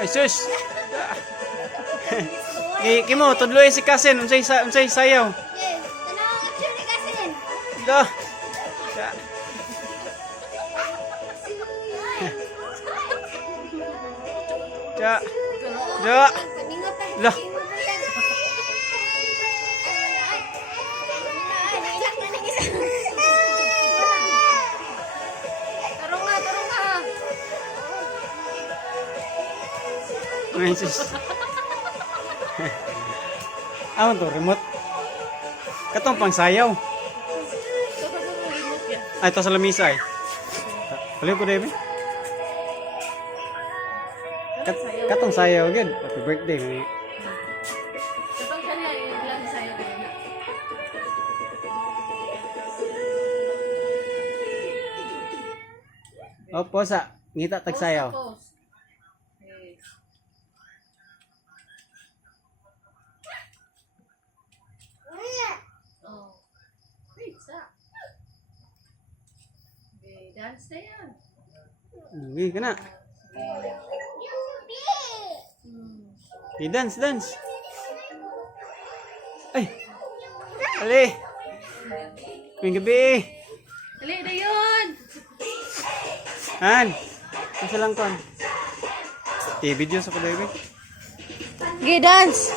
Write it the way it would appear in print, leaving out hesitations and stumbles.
Ay sus. Kimo tudloy si Kasen unsay sayaw. Yes, tanaw ang action ni Kasin. Da. Ja. Ja. Kabingot pa. Lah. Ilak na ng isa. Tarong nga, tarong nga. Ay sus. Ano to, remote? Katong pang sayaw. Ay, ito sa lamisa eh. Paliw ko, David. Katong sayaw agad. Happy birthday. May... Kapag kanya, ilang sa'yo ko na. Opo, sa ngita tag sayaw. Post. Okay. Oh. Pizza. Okay, dance na yan. Hindi ka na. Sige. Dance, dance. Ay. Ali. May gabi. Dali na yun! Han. Isa lang kon. Video sa ko, David. Okay, dance!